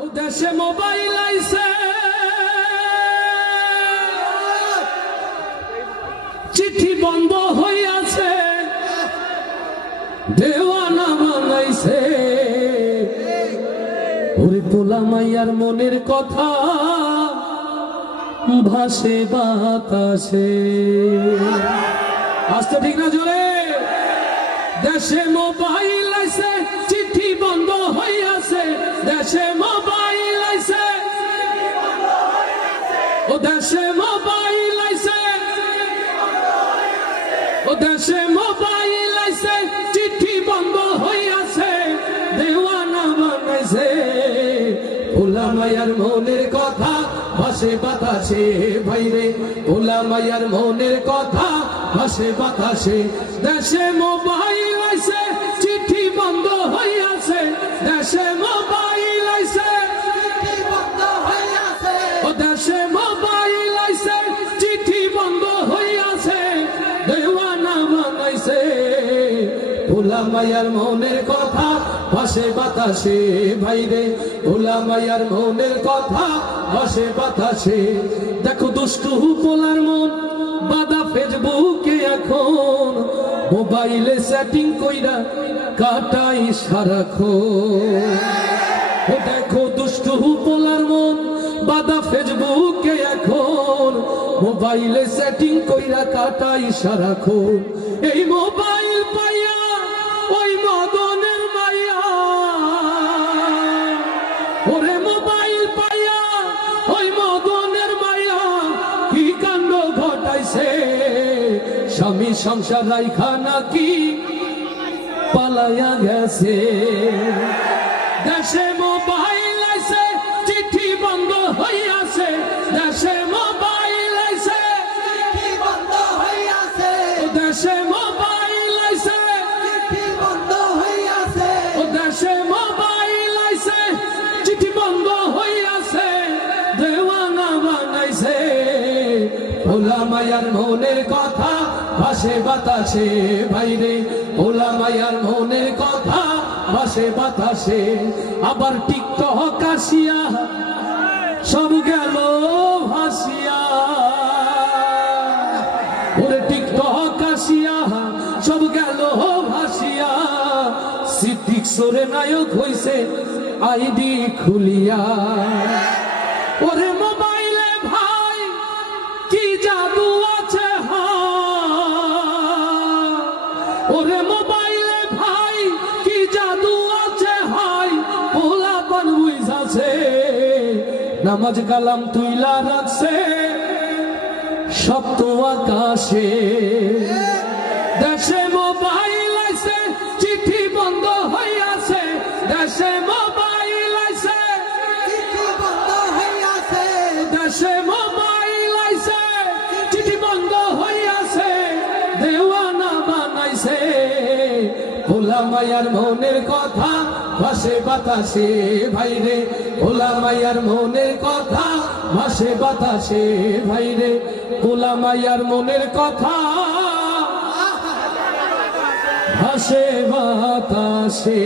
ও দেশে মোবাইল আইছে, চিঠি বন্ধ হইয়াছে, দেওয়ানা বানাইছে। ওরে পোলা মাইয়ার মনের কথা ভাসে বাতাসে। আস্তে ঠিক না জোরে। দেশে মোবাইল আইছে, চিঠি বন্ধ হইয়াছে, দেশে মোবাইল আইছে, ও দেশে মোবাইল আইছে, ও দেশে মোবাইল আইছে, চিঠি বন্ধ হইয়াছে, দেওয়ানা বানাইছে। পোলা মাইয়ার মনের কথা ভাসে বাতাসে, ভাইরে পোলা মাইয়ার মনের কথা ভাসে বাতাসে। দেশে মোবাইল আইছে, চিঠি বন্ধ হইয়াছে, দেশে মোবাইল আইছে, চিঠি বন্ধ হইয়াছে, ও দেশে মোবাইল আইছে, চিঠি বন্ধ হইয়াছে, দেওয়ানা বানাইছে। পোলা মাইয়ার মনের কথা ভাসে বাতাসে, ভাইরে পোলা মাইয়ার মনের কথা ভাসে বাতাসে। দেখো দুষ্টু পোলার মন বাদা ফেসবুকে এখন, মোবাইলে সেটিং কইরা কাটাই সারাক্ষণ। ও দেখো দুষ্টু পোলার মন বাদা ফেসবুকে এখন, মোবাইলে সেটিং কইরা কাটাই সারাক্ষণ। এই মোবাইল পাইয়া ওই মদনের মাইয়া, ওরে মোবাইল পাইয়া ওই মদনের মাইয়া কি কাণ্ড ঘটাইছে। স্বামী সংসার রাইখা নাকি পালাইয়া গেছে। দেশে মোবাইল আইছে, চিঠি বন্ধ হইয়াছে, দেশে মোবাইল আইছে, চিঠি বন্ধ হইয়াছে, দেশে মোবাইল আইছে, চিঠি বন্ধ হইয়াছে, ও দেশে মোবাইল আইছে, চিঠি বন্ধ হইয়াছে, দেওয়ানা বানাইছে। পোলা মাইয়ার মনের কথা ভাসে বাতাসে, ভাইরে পোলা মাইয়ার মনের কথা ভাসে বাতাসে। আবার টিকটক আসিয়া সব গেল ভাসিয়া, ওরে টিকটক আসিয়া সব গেল ভাসিয়া। সিদ্দিক সোরে নায়ক হইছে আইডি খুলিয়া। ওরে মোবাইলে ভাই কি জাদু আছে, ওরে মোবাইলে ভাই কি জাদু আছে, হাই পোলা পান বুঝাছে, নামাজ কালাম তুইলা রাখছে সপ্ত আকাশে। দেশে মোবাইল আইছে, চিঠি বন্ধ হইয়াছে, দেশে মোবাইল আইছে, চিঠি বন্ধ হইয়াছে, দেশে মোবাইল আইছে, চিঠি বন্ধ হইয়াছে, দেওয়ানা বানাইছে। পোলা মাইয়ার মনের কথা ভাসে বাতাসে, ভাইরে পোলা মাইয়ার মনের কথা ভাসে বাতাসে, ভাইরে পোলা মাইয়ার মনের কথা ভাসে বাতাসে।